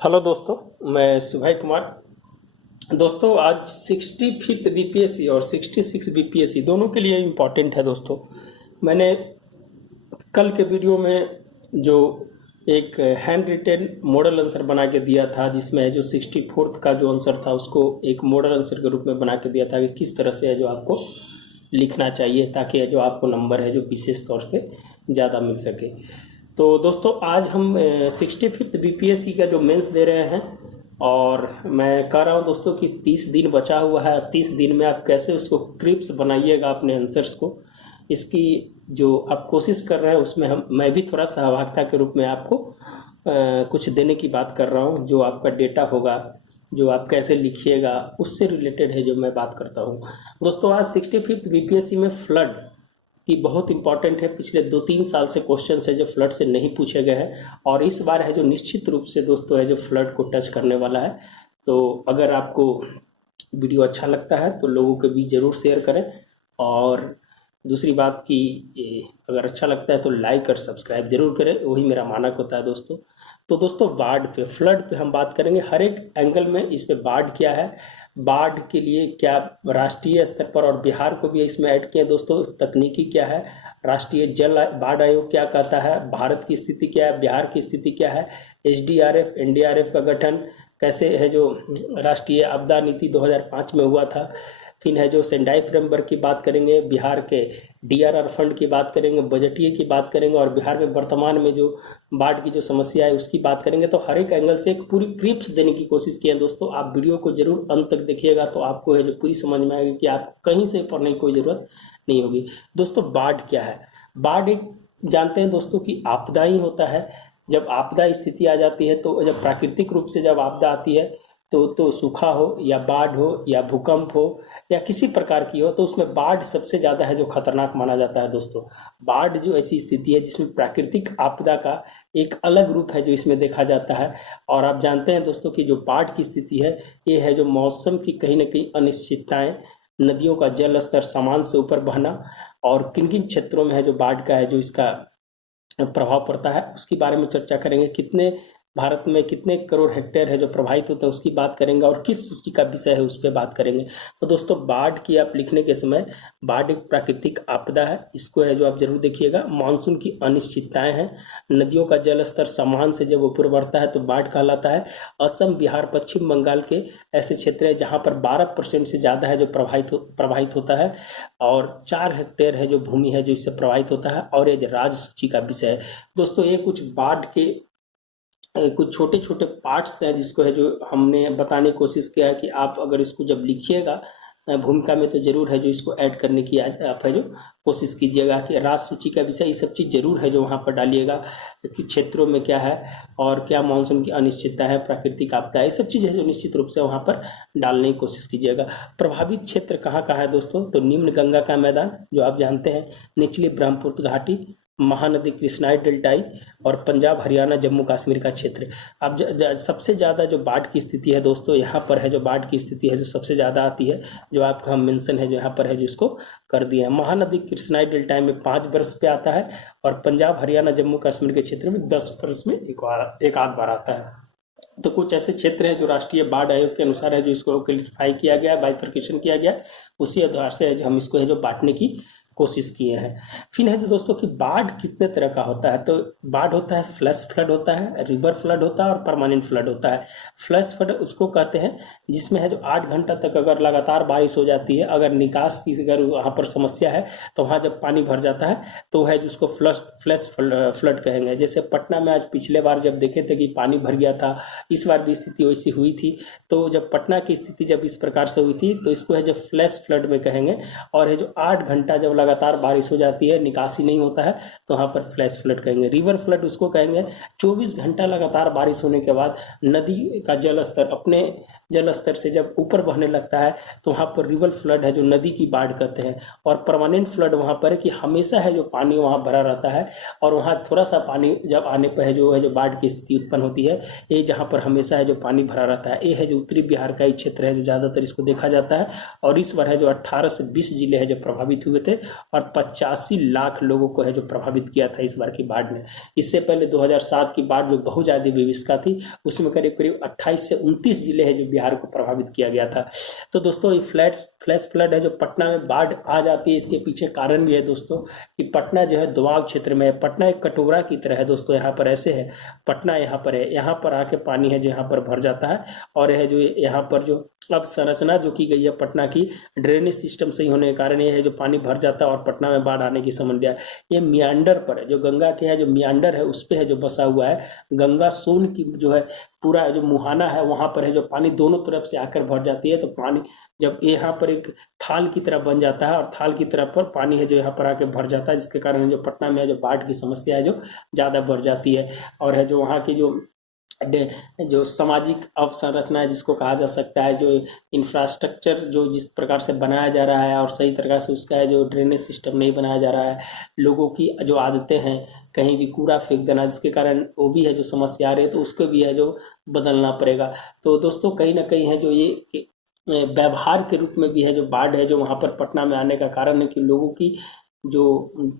Hello दोस्तों, मैं सुभाई कुमार। दोस्तों, आज 65th बीपीएससी और 66 बीपीएससी दोनों के लिए इम्पॉर्टेंट है। दोस्तों, मैंने कल के वीडियो में जो एक हैंड रिटेन मॉडल आंसर बना के दिया था, जिसमें जो 64th का जो आंसर था उसको एक मॉडल आंसर के रूप में बना के दिया था कि किस तरह से है जो आपको लिखना चाहिए ताकि जो आपको नंबर है जो विशेष तौर पे ज़्यादा मिल सके। तो दोस्तों, आज हम 65th बीपीएससी का जो मेंस दे रहे हैं, और मैं कह रहा हूँ दोस्तों कि 30 दिन बचा हुआ है। 30 दिन में आप कैसे उसको क्रिप्स बनाइएगा अपने आंसर्स को, इसकी जो आप कोशिश कर रहे हैं उसमें मैं भी थोड़ा सहभागिता के रूप में आपको कुछ देने की बात कर रहा हूँ। जो आपका डेटा होगा, जो आप कैसे लिखिएगा, उससे रिलेटेड है जो मैं बात करता हूँ। दोस्तों, आज 65th बीपीएससी में फ्लड की बहुत इंपॉर्टेंट है। पिछले 2-3 साल से क्वेश्चन है जो फ्लड से नहीं पूछे गए हैं, और इस बार है जो निश्चित रूप से दोस्तों है जो फ्लड को टच करने वाला है। तो अगर आपको वीडियो अच्छा लगता है तो लोगों के बीच ज़रूर शेयर करें, और दूसरी बात कि अगर अच्छा लगता है तो लाइक और सब्सक्राइब जरूर करें, वही मेरा मानक होता है दोस्तों। तो दोस्तों, बाढ़ पे, फ्लड पे हम बात करेंगे हर एक एंगल में। इस पे बाढ़ क्या है, बाढ़ के लिए क्या राष्ट्रीय स्तर पर, और बिहार को भी इसमें ऐड किया दोस्तों, तकनीकी क्या है, राष्ट्रीय जल बाढ़ आयोग क्या कहता है, भारत की स्थिति क्या है, बिहार की स्थिति क्या है, एसडीआरएफ एनडीआरएफ का गठन कैसे है, जो राष्ट्रीय आपदा नीति 2005 में हुआ था। फिर है जो सेंडाई फ्रेमवर्क की बात करेंगे, बिहार के डीआरआर फंड की बात करेंगे, बजटीय की बात करेंगे, और बिहार में वर्तमान में जो बाढ़ की जो समस्या है उसकी बात करेंगे। तो हर एक एंगल से एक पूरी क्लिप्स देने की कोशिश की है दोस्तों। आप वीडियो को जरूर अंत तक देखिएगा तो आपको है जो पूरी समझ में आएगी कि आप कहीं से पढ़ने की कोई ज़रूरत नहीं होगी। दोस्तों, बाढ़ क्या है? बाढ़ एक जानते हैं दोस्तों कि आपदा ही होता है। जब आपदा स्थिति आ जाती है, तो जब प्राकृतिक रूप से जब आपदा आती है, तो सूखा हो या बाढ़ हो या भूकंप हो या किसी प्रकार की हो, तो उसमें बाढ़ सबसे ज़्यादा है जो खतरनाक माना जाता है दोस्तों। बाढ़ जो ऐसी स्थिति है जिसमें प्राकृतिक आपदा का एक अलग रूप है जो इसमें देखा जाता है। और आप जानते हैं दोस्तों कि जो बाढ़ की स्थिति है, ये है जो मौसम की कहीं ना कहीं अनिश्चितताएं, नदियों का जल स्तर सामान से ऊपर बहना, और किन किन क्षेत्रों में है जो बाढ़ का है जो इसका प्रभाव पड़ता है, उसके बारे में चर्चा करेंगे। कितने भारत में कितने करोड़ हेक्टेयर है जो प्रभावित होते हैं उसकी बात करेंगे, और किस सूची का विषय है उस पर बात करेंगे। तो दोस्तों, बाढ़ की आप लिखने के समय, बाढ़ एक प्राकृतिक आपदा है, इसको है जो आप जरूर देखिएगा। मानसून की अनिश्चितताएं हैं, नदियों का जल स्तर सामान से जब ऊपर बढ़ता है तो बाढ़ कहलाता है। असम, बिहार, पश्चिम बंगाल के ऐसे क्षेत्र है जहां पर 12% से ज्यादा है जो प्रभावित होता है, और 4 हेक्टेयर है जो भूमि है जो इससे प्रभावित होता है, और ये राज्य सूची का विषय है। दोस्तों, ये कुछ बाढ़ के कुछ छोटे छोटे पार्ट्स हैं जिसको है जो हमने बताने की कोशिश किया है कि आप अगर इसको जब लिखिएगा भूमिका में, तो जरूर है जो इसको ऐड करने की आप है जो कोशिश कीजिएगा कि राज्य सूची का विषय, ये सब चीज़ जरूर है जो वहाँ पर डालिएगा कि क्षेत्रों में क्या है और क्या मानसून की अनिश्चितता है, प्राकृतिक आपदा है, ये सब चीज़ है जो निश्चित रूप से वहाँ पर डालने की कोशिश कीजिएगा। प्रभावित क्षेत्र कहाँ कहाँ है दोस्तों? तो निम्न गंगा का मैदान जो आप जानते हैं, निचली ब्रह्मपुत्र घाटी, महानदी कृष्णाई डेल्टाई, और पंजाब, हरियाणा, जम्मू कश्मीर का क्षेत्र। अब सबसे ज़्यादा जो बाढ़ की स्थिति है दोस्तों, यहाँ पर है जो बाढ़ की स्थिति है जो सबसे ज़्यादा आती है, जो आपका हम मेंशन है जो यहाँ पर है जो इसको कर दिए हैं। महानदी कृष्णाई डेल्टाई में 5 वर्ष पे आता है, और पंजाब, हरियाणा, जम्मू कश्मीर के क्षेत्र में 10 वर्ष में एक आध बार आता है। तो कुछ ऐसे क्षेत्र हैं जो राष्ट्रीय बाढ़ आयोग के अनुसार है जो इसको क्लिफाई किया गया, बाइफर्केशन किया गया, उसी आधार से है जो हम इसको है जो बांटने की कोशिश किए हैं। फिर है तो दोस्तों कि बाढ़ कितने तरह का होता है? तो बाढ़ होता है, फ्लैश फ्लड होता है, रिवर फ्लड होता है, और परमानेंट फ्लड होता है। फ्लैश फ्लड उसको कहते हैं जिसमें है जो 8 घंटा तक अगर लगातार बारिश हो जाती है, अगर निकास की अगर वहाँ पर समस्या है, तो वहाँ जब पानी भर जाता है तो है जिसको फ्लैश फ्लड कहेंगे। जैसे पटना में आज पिछले बार जब देखे थे कि पानी भर गया था, इस बार भी स्थिति वैसी हुई थी। तो जब पटना की स्थिति जब इस प्रकार से हुई थी, तो इसको है जो फ्लैश फ्लड में कहेंगे। और है जो 8 घंटा जब लगातार बारिश हो जाती है, निकासी नहीं होता है, तो वहाँ पर फ्लैश फ्लड कहेंगे। रिवर फ्लड उसको कहेंगे 24 घंटा लगातार बारिश होने के बाद नदी का जल स्तर अपने जल स्तर से जब ऊपर बहने लगता है तो वहाँ पर रिवर फ्लड है, जो नदी की बाढ़ कहते हैं। और परमानेंट फ्लड वहाँ पर है कि हमेशा है जो पानी वहाँ भरा रहता है, और वहाँ थोड़ा सा पानी जब आने पर है जो बाढ़ की स्थिति उत्पन्न होती है। ये जहाँ पर हमेशा है जो पानी भरा रहता है, ये है जो उत्तरी बिहार का ही क्षेत्र है जो ज़्यादातर इसको देखा जाता है। और इस बार है जो 18 से 20 जिले हैं जो प्रभावित हुए थे, और 85 लाख लोगों को है जो प्रभावित किया था इस बार की बाढ़ ने। इससे पहले 2007 की बाढ़ जो बहुत ज़्यादा विभीषिका थी, उसमें करीब करीब 28 से 29 जिले हैं जो बिहार को प्रभावित किया गया था। तो दोस्तों ये फ्लैश फ्लड है जो पटना में बाढ़ आ जाती है, इसके पीछे कारण भी है दोस्तों कि पटना जो है दोआब क्षेत्र में है। पटना एक कटोरा की तरह है दोस्तों, यहाँ पर ऐसे है, पटना यहाँ पर है, यहाँ पर आके पानी है जो यहाँ पर भर जाता है। और यह जो यहाँ पर जो अब संरचना जो की गई है पटना की, ड्रेनेज सिस्टम सही होने के कारण ये है जो पानी भर जाता है और पटना में बाढ़ आने की समस्या है। ये मियांडर पर है, जो गंगा के है जो मियांडर है उस पे है जो बसा हुआ है। गंगा सोन की जो है पूरा जो मुहाना है वहां पर है जो पानी दोनों तरफ से आकर भर जाती है। तो पानी जब यहाँ पर एक थाल की तरह बन जाता है और थाल की तरफ पर पानी है जो यहाँ पर आके भर जाता है, जिसके कारण जो पटना में है जो बाढ़ की समस्या है जो ज़्यादा बढ़ जाती है। और है जो वहाँ की जो सामाजिक अवसंरचना है जिसको कहा जा सकता है, जो इंफ्रास्ट्रक्चर जो जिस प्रकार से बनाया जा रहा है और सही तरह से उसका है जो ड्रेनेज सिस्टम नहीं बनाया जा रहा है, लोगों की जो आदतें हैं कहीं भी कूड़ा फेंक देना, जिसके कारण वो भी है जो समस्या आ रही है, तो उसको भी है जो बदलना पड़ेगा। तो दोस्तों कहीं ना कहीं है जो ये व्यवहार के रूप में भी है जो बाढ़ है जो वहाँ पर पटना में आने का कारण है कि लोगों की जो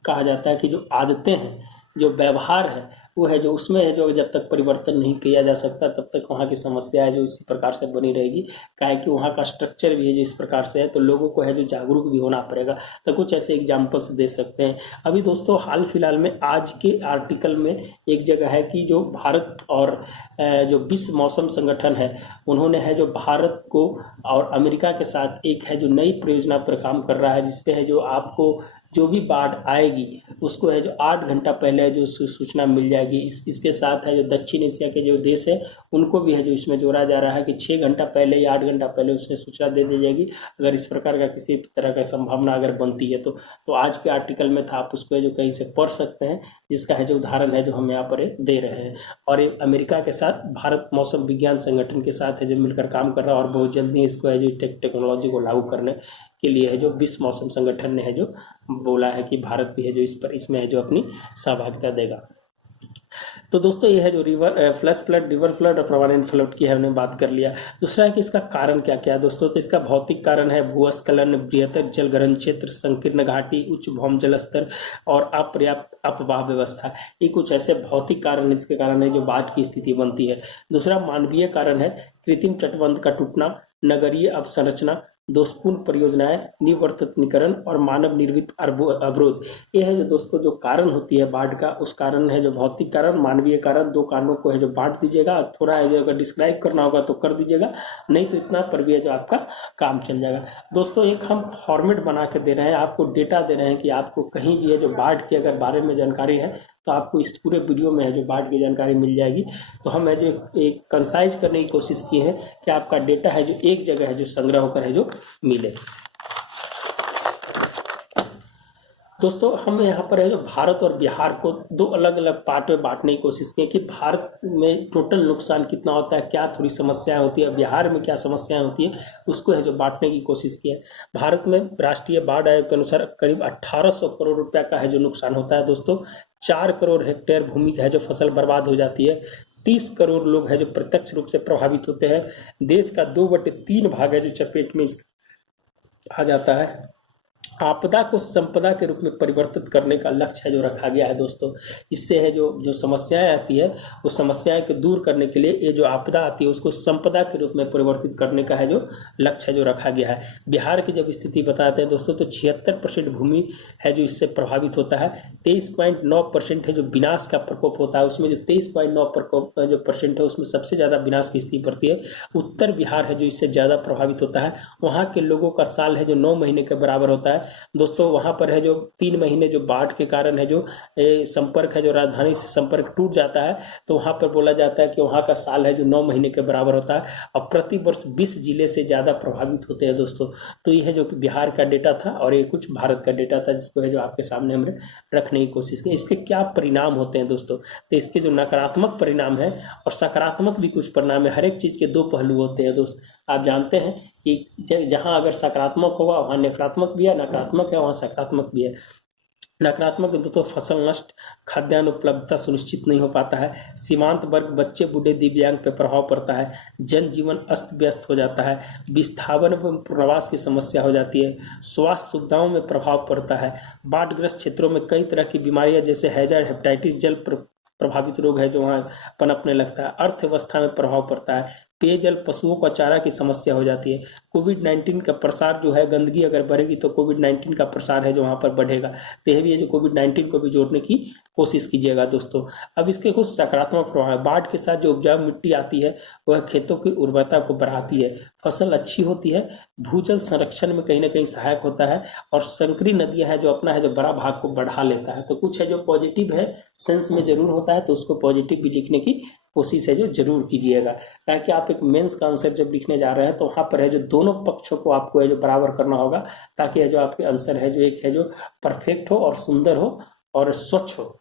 कहा जाता है कि जो आदतें हैं, जो व्यवहार है वो है जो उसमें है जो जब तक परिवर्तन नहीं किया जा सकता तब तक वहाँ की समस्या है जो इसी प्रकार से बनी रहेगी। काहे कि वहाँ का स्ट्रक्चर भी है जो इस प्रकार से है, तो लोगों को है जो जागरूक भी होना पड़ेगा। तो कुछ ऐसे एग्जाम्पल्स दे सकते हैं। अभी दोस्तों हाल फिलहाल में आज के आर्टिकल में एक जगह है कि जो भारत और जो विश्व मौसम संगठन है उन्होंने है जो भारत को और अमेरिका के साथ एक है जो नई परियोजना पर काम कर रहा है, जिसपे है जो आपको जो भी बाढ़ आएगी उसको है जो 8 घंटा पहले जो सूचना मिल जाएगी। इसके साथ है जो दक्षिण एशिया के जो देश है उनको भी है जो इसमें जोड़ा जा रहा है कि 6 घंटा पहले या 8 घंटा पहले उसने सूचना दे दी जाएगी अगर इस प्रकार का किसी तरह का संभावना अगर बनती है तो आज के आर्टिकल में था, आप उसको है जो कहीं से पढ़ सकते हैं, जिसका है जो उदाहरण है जो हम यहाँ पर दे रहे हैं। और ये अमेरिका के साथ भारत मौसम विज्ञान संगठन के साथ है जो मिलकर काम कर रहा है और बहुत जल्दी इसको है जो टेक्नोलॉजी को लागू करने के लिए है जो विश्व मौसम संगठन ने है जो बोला है कि भारत भी है जो इसमें है जो अपनी सहभागिता देगा। तो दोस्तों ये है जो फ्लैश फ्लड, रिवर फ्लड और परमानेंट फ्लड की हमने बात कर लिया। दूसरा है कि इसका कारण क्या क्या है दोस्तों। तो इसका भौतिक कारण है भूस्खलन, बृहत्तर जलग्रहण क्षेत्र, संकीर्ण घाटी, उच्च भौम जल स्तर और अपर्याप्त अपवाह व्यवस्था। ये कुछ ऐसे भौतिक कारण इसके कारण है जो बाढ़ की स्थिति बनती है। दूसरा मानवीय कारण है कृत्रिम तटबंध का टूटना, नगरीय अवसंरचना, दोषपूर्ण परियोजनाएं, निवर्तनीकरण और मानव निर्मित अवरोध। ये है जो दोस्तों जो कारण होती है बाढ़ का, उस कारण है जो भौतिक कारण, मानवीय कारण, दो कारणों को है जो बांट दीजिएगा। थोड़ा है जो अगर डिस्क्राइब करना होगा तो कर दीजिएगा, नहीं तो इतना पर भी है जो आपका काम चल जाएगा। दोस्तों एक हम फॉर्मेट बना के दे रहे हैं, आपको डेटा दे रहे हैं कि आपको कहीं भी है जो बाढ़ के अगर बारे में जानकारी है तो आपको इस पूरे वीडियो में है जो बाढ़ की जानकारी मिल जाएगी। तो हम है जो एक कंसाइज करने की कोशिश की है कि आपका डेटा है जो एक जगह है जो संग्रह होकर है जो मिले। दोस्तों हम यहाँ पर है जो भारत और बिहार को दो अलग अलग पार्ट में बांटने की कोशिश की कि भारत में टोटल नुकसान कितना होता है, क्या थोड़ी समस्याएं होती है, बिहार में क्या समस्याएं होती है, उसको है जो बांटने की कोशिश की है। भारत में राष्ट्रीय बाढ़ आयोग के अनुसार करीब 1800 करोड़ रुपया का है जो नुकसान होता है दोस्तों। 4 करोड़ हेक्टेयर भूमि है जो फसल बर्बाद हो जाती है। 30 करोड़ लोग है जो प्रत्यक्ष रूप से प्रभावित होते हैं। देश का 2/3 भाग है जो चपेट में आ जाता है। आपदा को संपदा के रूप में परिवर्तित करने का लक्ष्य है जो रखा गया है दोस्तों। इससे है जो समस्याएं आती है उस समस्याएं को दूर करने के लिए ये जो आपदा आती है उसको संपदा के रूप में परिवर्तित करने का है जो लक्ष्य है जो रखा गया है। बिहार की जब स्थिति बताते हैं दोस्तों तो 76% भूमि है जो इससे प्रभावित होता है। 23.9% है जो विनाश का प्रकोप होता है, उसमें जो 23.9% जो परसेंट है उसमें सबसे ज्यादा विनाश की स्थिति पड़ती है। उत्तर बिहार है जो इससे ज्यादा प्रभावित होता है, वहां के लोगों का साल है जो 9 महीने के बराबर होता है। दोस्तों वहाँ पर है जो 3 महीने जो बाढ़ के कारण है जो संपर्क है जो राजधानी से संपर्क टूट जाता है, तो वहाँ पर बोला जाता है कि वहाँ का साल है जो 9 महीने के बराबर होता है और प्रति वर्ष 20 जिले से ज़्यादा प्रभावित होते हैं दोस्तों। तो ये है जो कि बिहार का डेटा था और ये कुछ भारत का डेटा था जिसको है जो आपके सामने हमने रखने की कोशिश की। इसके क्या परिणाम होते हैं दोस्तों, तो इसके जो नकारात्मक परिणाम है और सकारात्मक भी कुछ परिणाम है। हर एक चीज़ के दो पहलू होते हैं दोस्त, आप जानते हैं कि जहाँ अगर सकारात्मक होगा वहाँ नकारात्मक भी है, नकारात्मक है वहाँ सकारात्मक भी है। नकारात्मक तो फसल नष्ट, खाद्यान्न उपलब्धता सुनिश्चित नहीं हो पाता है, सीमांत वर्ग बच्चे बूढ़े दिव्यांग पर प्रभाव पड़ता है, जनजीवन अस्त व्यस्त हो जाता है, विस्थापन एवं प्रवास की समस्या हो जाती है, स्वास्थ्य सुविधाओं में प्रभाव पड़ता है, बाढ़ग्रस्त क्षेत्रों में कई तरह की बीमारियां जैसे हैजा, हेपेटाइटिस, जल प्रभावित रोग है जो वहाँ पनपने लगता है, अर्थव्यवस्था में प्रभाव पड़ता है, पेयजल पशुओं का चारा की समस्या हो जाती है, कोविड-19 का प्रसार जो है, गंदगी अगर बढ़ेगी तो कोविड-19 का प्रसार है जो वहाँ पर बढ़ेगा। तो यह भी है जो कोविड-19 को भी जोड़ने की कोशिश कीजिएगा दोस्तों। अब इसके कुछ सकारात्मक प्रभाव है। बाढ़ के साथ जो उपजाऊ मिट्टी आती है वह खेतों की उर्वरता को बढ़ाती है, फसल अच्छी होती है, भूजल संरक्षण में कहीं ना कहीं सहायक होता है और संकरी नदियां है जो अपना है जो बड़ा भाग को बढ़ा लेता है। तो कुछ है जो पॉजिटिव है सेंस में जरूर होता है, तो उसको पॉजिटिव भी लिखने की कोशिश है जो जरूर कीजिएगा, ताकि आप एक मेंस का आंसर जब लिखने जा रहे हैं तो वहाँ पर है जो दोनों पक्षों को आपको है जो बराबर करना होगा, ताकि है जो आपके आंसर है जो एक है जो परफेक्ट हो और सुंदर हो और स्वच्छ हो।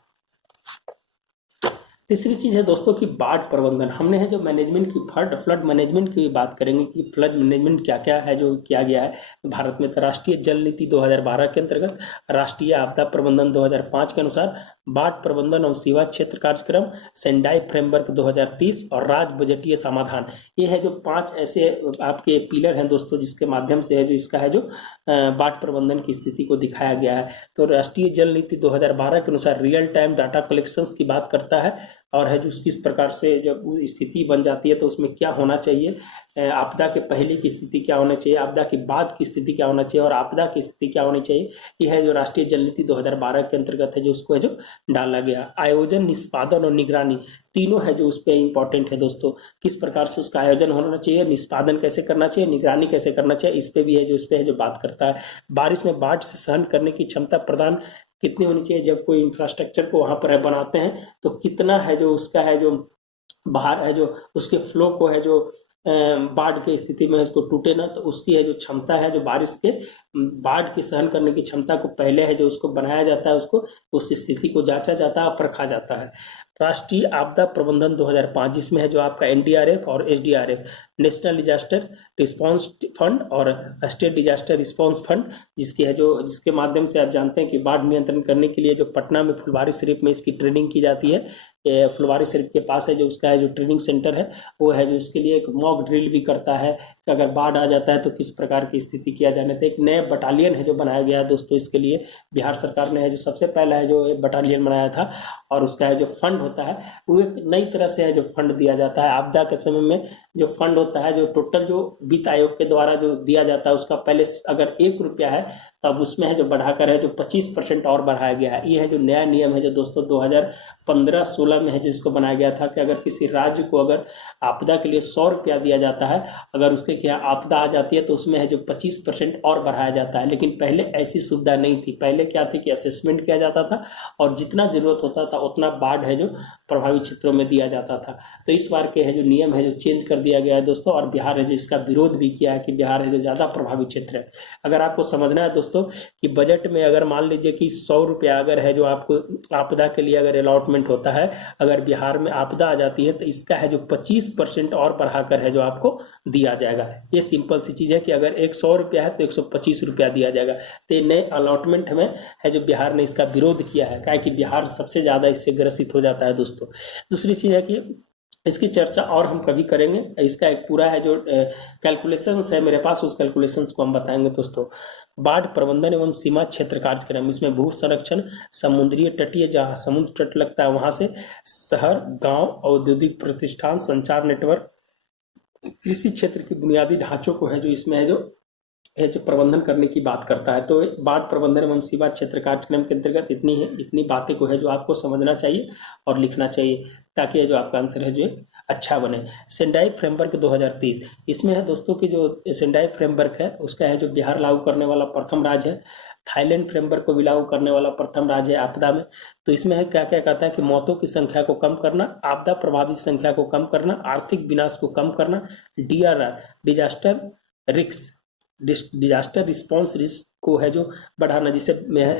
तीसरी चीज है दोस्तों की बाढ़ प्रबंधन। हमने है जो मैनेजमेंट की फ्लड मैनेजमेंट की बात करेंगे कि फ्लड मैनेजमेंट क्या क्या है जो किया गया है भारत में। तो राष्ट्रीय जल नीति 2012 के अंतर्गत, राष्ट्रीय आपदा प्रबंधन 2005 के अनुसार, बाढ़ प्रबंधन और सीमा क्षेत्र कार्यक्रम, सेंडाई फ्रेमवर्क 2030 और राज्य बजटीय समाधान। ये है जो 5 ऐसे आपके पिलर हैं दोस्तों जिसके माध्यम से है जो इसका है जो बाढ़ प्रबंधन की स्थिति को दिखाया गया है। तो राष्ट्रीय जल नीति 2012 के अनुसार रियल टाइम डाटा कलेक्शंस की बात करता है और है जो किस प्रकार से जब स्थिति बन जाती है तो उसमें क्या होना चाहिए, आपदा के पहले की स्थिति क्या होना चाहिए, आपदा के बाद की स्थिति क्या होना चाहिए और आपदा की स्थिति क्या होनी चाहिए। यह है जो राष्ट्रीय जल नीति 2012 के अंतर्गत है जो उसको है जो डाला गया। आयोजन, निष्पादन और निगरानी तीनों है जो उस पर इंपॉर्टेंट है दोस्तों, किस प्रकार से उसका आयोजन होना चाहिए, निष्पादन कैसे करना चाहिए, निगरानी कैसे करना चाहिए, इस पे भी है जो इस पे है जो बात करता है। बारिश में बाढ़ से सहन करने की क्षमता प्रदान कितनी होनी चाहिए, जब कोई इंफ्रास्ट्रक्चर को वहां पर है बनाते हैं तो कितना है जो उसका है जो बाहर है जो उसके फ्लो को है जो बाढ़ की स्थिति में इसको टूटे ना, तो उसकी है जो क्षमता है जो बारिश के बाढ़ की सहन करने की क्षमता को पहले है जो उसको बनाया जाता है, उसको उस स्थिति को जांचा जाता है और परखा जाता है। राष्ट्रीय आपदा प्रबंधन 2005 जिसमें है जो आपका एनडीआरएफ और SDRF, national disaster response fund और स्टेट डिजास्टर रिस्पांस फंड, जिसके माध्यम से आप जानते हैं कि बाढ़ नियंत्रण करने के लिए जो पटना में फुलवारी शरीफ में इसकी ट्रेनिंग की जाती है। फुलवारी शरीफ के पास है जो उसका है जो ट्रेनिंग सेंटर है, वो है जो इसके लिए एक मॉक ड्रिल भी करता है कि अगर बाढ़ आ जाता है तो किस प्रकार की स्थिति किया जाने। तो एक नया बटालियन है जो बनाया गया है दोस्तों, इसके लिए बिहार सरकार ने है जो सबसे पहला है जो बटालियन बनाया था और उसका है जो फंड होता है वो एक नई तरह से है जो फंड दिया जाता है। आपदा के समय में जो फंड होता है जो टोटल जो वित्त आयोग के द्वारा जो दिया जाता है उसका पहले अगर 1 रुपया है तब उसमें है जो बढ़ाकर है जो 25% और बढ़ाया गया है। ये है जो नया नियम है जो दोस्तों 2015-16 में है जो इसको बनाया गया था कि अगर किसी राज्य को अगर आपदा के लिए 100 रुपया दिया जाता है, अगर उसके क्या आपदा आ जाती है तो उसमें है जो 25% और बढ़ाया जाता है। लेकिन पहले ऐसी सुविधा नहीं थी, पहले क्या थी कि असेसमेंट किया जाता था और जितना जरूरत होता था उतना बाढ़ है जो प्रभावित क्षेत्रों में दिया जाता था। तो इस बार के है जो नियम है जो चेंज कर दिया गया है दोस्तों, और बिहार है जो इसका विरोध भी किया है कि बिहार है जो ज़्यादा प्रभावित क्षेत्र है। अगर आपको समझना है दोस्तों कि बजट में अगर मान लीजिए कि 100 रुपया अगर है जो आपको आपदा के लिए अगर अलॉटमेंट होता है, अगर बिहार में आपदा आ जाती है तो इसका है जो 25% और बढ़ाकर है जो आपको दिया जाएगा। ये सिंपल सी चीज़ है कि अगर 100 रुपया है तो 125 रुपया दिया जाएगा। तो नए अलॉटमेंट में है जो बिहार ने इसका विरोध किया है, क्या कि बिहार सबसे ज़्यादा इससे ग्रसित हो जाता है दोस्तों। दूसरी चीज़ है कि इसकी चर्चा और हम कभी करेंगे, इसका एक पूरा है जो कैलकुलेशंस है मेरे पास, उस कैलकुलेशंस को हम बताएंगे दोस्तों। बाढ़ प्रबंधन एवं सीमा क्षेत्र कार्यक्रम, इसमें भू संरक्षण, समुद्रीय तटीय जहाँ समुद्र तट लगता है वहां से शहर गांव, औद्योगिक प्रतिष्ठान, संचार नेटवर्क, कृषि क्षेत्र के बुनियादी ढांचों को है जो इसमें है जो प्रबंधन करने की बात करता है। तो बाढ़ प्रबंधन एवं सीमा क्षेत्र कार्यक्रम के अंतर्गत इतनी बातें को है जो आपको समझना चाहिए और लिखना चाहिए, ताकि जो आपका आंसर है जो अच्छा बने। सेंडाई फ्रेमवर्क 2030, इसमें है दोस्तों की जो सेंडाई फ्रेमवर्क है उसका है जो बिहार लागू करने वाला प्रथम राज्य है। थाईलैंड फ्रेमवर्क को भी लागू करने वाला प्रथम राज्य है आपदा में। तो इसमें है क्या क्या कहता है कि मौतों की संख्या को कम करना, आपदा प्रभावित संख्या को कम करना, आर्थिक विनाश को कम करना, DRR disaster risk disaster response risk को है जो बढ़ाना, जिसे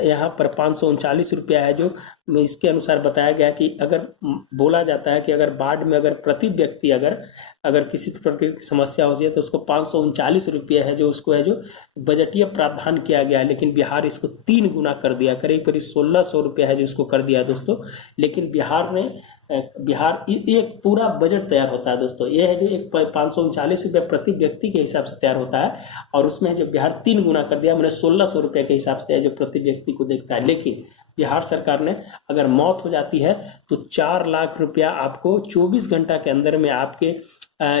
यहाँ पर 539 रुपया है जो इसके अनुसार बताया गया कि अगर बोला जाता है कि अगर बाढ़ में अगर प्रति व्यक्ति अगर किसी प्रकार की समस्या होती है तो उसको 539 रुपया है जो उसको है जो बजटीय प्रावधान किया गया है। लेकिन बिहार इसको 3 गुना कर दिया, करीब करीब 1600 रुपया है जो इसको कर दिया है दोस्तों। लेकिन बिहार एक पूरा बजट तैयार होता है दोस्तों, ये है जो एक 539 रुपये प्रति व्यक्ति के हिसाब से तैयार होता है, और उसमें जो बिहार 3 गुना कर दिया, मैंने 1600 रुपये के हिसाब से है जो प्रति व्यक्ति को देखता है। लेकिन बिहार सरकार ने अगर मौत हो जाती है तो 4 लाख रुपया आपको 24 घंटा के अंदर में आपके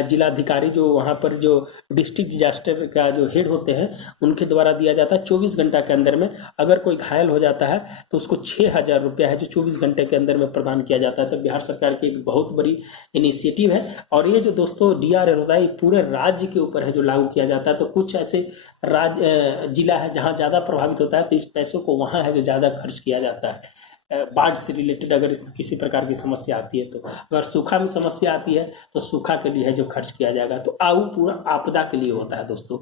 जिलाधिकारी जो वहाँ पर जो डिस्ट्रिक्ट डिजास्टर का जो हेड होते हैं उनके द्वारा दिया जाता है 24 घंटा के अंदर में। अगर कोई घायल हो जाता है तो उसको 6000 रुपया है जो 24 घंटे के अंदर में प्रदान किया जाता है। तो बिहार सरकार की एक बहुत बड़ी इनिशिएटिव है, और ये जो दोस्तों DRR होता है ये पूरे राज्य के ऊपर है जो लागू किया जाता है। तो कुछ ऐसे जिला है जहाँ ज़्यादा प्रभावित होता है तो इस पैसों को वहाँ है जो ज़्यादा खर्च किया जाता है। बाढ़ से रिलेटेड अगर किसी प्रकार की समस्या आती है, तो अगर सूखा में समस्या आती है तो सूखा के लिए है जो खर्च किया जाएगा। तो पूरा आपदा के लिए होता है दोस्तों।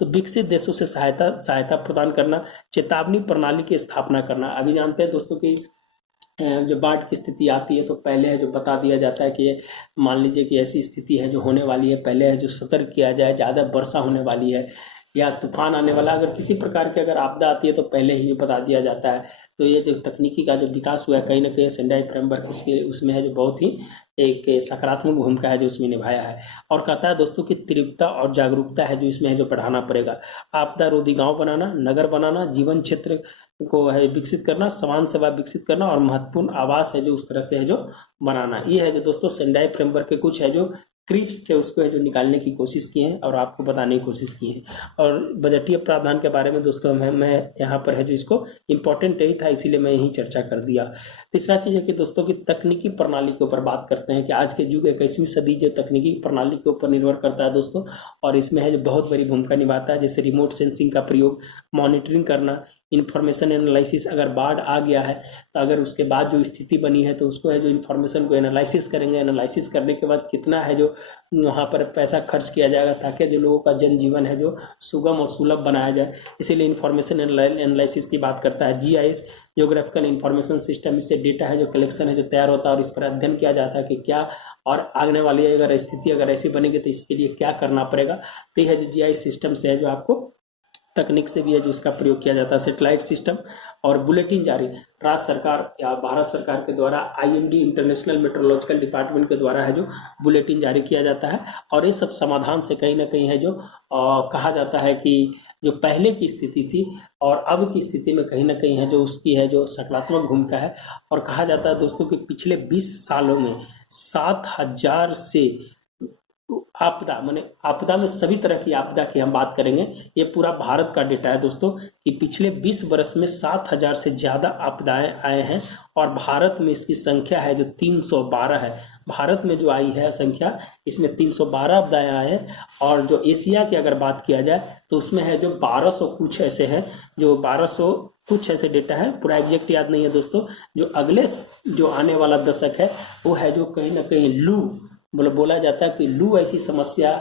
तो विकसित देशों से सहायता प्रदान करना, चेतावनी प्रणाली की स्थापना करना। अभी जानते हैं दोस्तों कि जब बाढ़ की स्थिति आती है तो पहले है जो बता दिया जाता है कि मान लीजिए कि ऐसी स्थिति है जो होने वाली है, पहले है जो सतर्क किया जाए, ज़्यादा वर्षा होने वाली है या तूफान आने वाला, अगर किसी प्रकार की अगर आपदा आती है तो पहले ही बता दिया जाता है। तो ये जो तकनीकी का जो विकास हुआ है कहीं ना कहीं सेंडाई फ्रेमवर्क उसमें है जो बहुत ही एक सकारात्मक भूमिका है जो उसमें निभाया है। और कहता है दोस्तों कि तीव्रता और जागरूकता है जो इसमें है जो बढ़ाना पड़ेगा। आपदा रोधी गाँव बनाना, नगर बनाना, जीवन क्षेत्र को है विकसित करना, समान सेवा विकसित करना, और महत्वपूर्ण आवास है जो उस तरह से है जो बनाना। ये है जो दोस्तों सेंडाई फ्रेमवर्क के कुछ है जो क्रिप्स थे उसको है जो निकालने की कोशिश की है और आपको बताने की कोशिश की है। और बजटीय प्रावधान के बारे में दोस्तों मैं यहाँ पर है जो इसको इम्पोर्टेंट यही था, इसीलिए मैं यही चर्चा कर दिया। तीसरा चीज़ है कि दोस्तों की तकनीकी प्रणाली के ऊपर बात करते हैं कि आज के युग 21वीं सदी जो तकनीकी प्रणाली के ऊपर निर्भर करता है दोस्तों, और इसमें है जो बहुत बड़ी भूमिका निभाता है। जैसे रिमोट सेंसिंग का प्रयोग, मॉनिटरिंग करना, इंफॉर्मेशन एनालिसिस। अगर बाढ़ आ गया है तो अगर उसके बाद जो स्थिति बनी है तो उसको है जो इन्फॉर्मेशन को एनालिसिस करेंगे, एनालिसिस करने के बाद कितना है जो वहाँ पर पैसा खर्च किया जाएगा ताकि जो लोगों का जनजीवन है जो सुगम और सुलभ बनाया जाए। इसीलिए इन्फॉर्मेशन एनालिसिस की बात करता है। GIS जियोग्राफिकल इंफॉर्मेशन सिस्टम, इससे डेटा है जो कलेक्शन है जो तैयार होता है और इस पर अध्ययन किया जाता है कि क्या और आने वाली अगर स्थिति अगर ऐसी बनेगी तो इसके लिए क्या करना पड़ेगा। तो यह है जो GIS सिस्टम से है जो आपको तकनीक से भी है जो उसका प्रयोग किया जाता है। सैटेलाइट सिस्टम और बुलेटिन जारी राज्य सरकार या भारत सरकार के द्वारा IMD इंटरनेशनल मेट्रोलॉजिकल डिपार्टमेंट के द्वारा है जो बुलेटिन जारी किया जाता है। और ये सब समाधान से कहीं ना कहीं है जो कहा जाता है कि जो पहले की स्थिति थी और अब की स्थिति में कहीं ना कहीं है जो उसकी है जो सकारात्मक भूमिका है। और कहा जाता है दोस्तों कि पिछले 20 सालों में 7000 से आपदा माने आपदा में सभी तरह की आपदा की हम बात करेंगे। ये पूरा भारत का डेटा है दोस्तों कि पिछले 20 वर्ष में 7000 से ज़्यादा आपदाएं आए हैं और भारत में इसकी संख्या है जो 312 है। भारत में जो आई है संख्या इसमें 312 आपदाएं आए हैं। और जो एशिया की अगर बात किया जाए तो उसमें है जो 1200 कुछ ऐसे हैं जो 1200 कुछ ऐसे डेटा है, पूरा एग्जैक्ट याद नहीं है दोस्तों। जो अगले जो आने वाला दशक है वो है जो कहीं ना कहीं लू बोला जाता है कि लू ऐसी समस्या,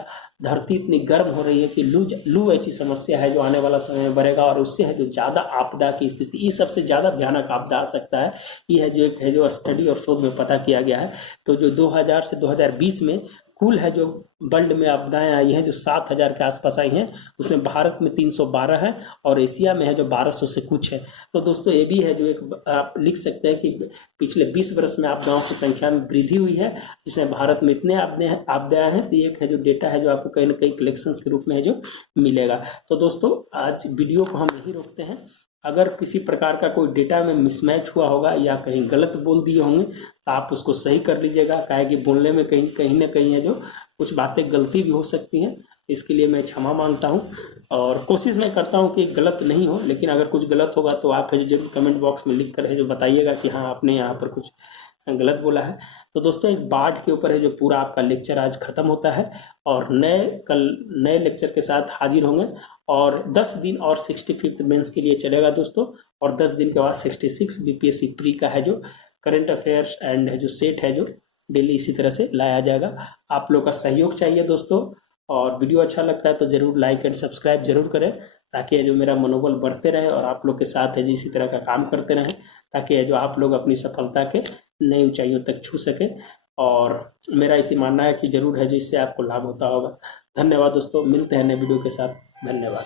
धरती इतनी गर्म हो रही है कि लू ऐसी समस्या है जो आने वाला समय में बढ़ेगा और उससे है जो ज़्यादा आपदा की स्थिति, ये सबसे ज़्यादा भयानक आपदा आ सकता है। ये है जो एक है जो स्टडी और शोध में पता किया गया है। तो जो 2000 से 2020 में कुल है जो वर्ल्ड में आपदाएं आई हैं जो 7000 के आसपास आई हैं, उसमें भारत में 312 है और एशिया में है जो 1200 से कुछ है। तो दोस्तों ये भी है जो एक आप लिख सकते हैं कि पिछले 20 वर्ष में आपदाओं की संख्या में वृद्धि हुई है, जिसमें भारत में इतने आपदाएं हैं। तो एक है जो डेटा है जो आपको कहीं ना कहीं कलेक्शंस के रूप में है जो मिलेगा। तो दोस्तों आज वीडियो को हम यही रोकते हैं। अगर किसी प्रकार का कोई डेटा में मिसमैच हुआ होगा या कहीं गलत बोल दिए होंगे तो आप उसको सही कर लीजिएगा, काहे कि बोलने में कहीं ना कहीं है जो कुछ बातें गलती भी हो सकती हैं। इसके लिए मैं क्षमा मांगता हूं और कोशिश मैं करता हूं कि गलत नहीं हो, लेकिन अगर कुछ गलत होगा तो आप है जरूर कमेंट बॉक्स में लिख कर है जो बताइएगा कि हाँ आपने यहाँ पर कुछ गलत बोला है। तो दोस्तों एक बाढ़ के ऊपर है जो पूरा आपका लेक्चर आज खत्म होता है, और कल नए लेक्चर के साथ हाजिर होंगे। और 10 दिन और 65th मेंस के लिए चलेगा दोस्तों, और 10 दिन के बाद 66 बीपीएससी प्री का है जो करंट अफेयर्स एंड जो सेट है जो डेली इसी तरह से लाया जाएगा। आप लोग का सहयोग चाहिए दोस्तों, और वीडियो अच्छा लगता है तो जरूर लाइक एंड सब्सक्राइब जरूर करें, ताकि जो मेरा मनोबल बढ़ते रहे और आप लोग के साथ है जो इसी तरह का काम करते रहें, ताकि जो आप लोग अपनी सफलता के नई ऊंचाइयों तक छू सके। और मेरा इसी मानना है कि जरूर है जो इससे आपको लाभ होता होगा। धन्यवाद दोस्तों, मिलते हैं नए वीडियो के साथ। धन्यवाद।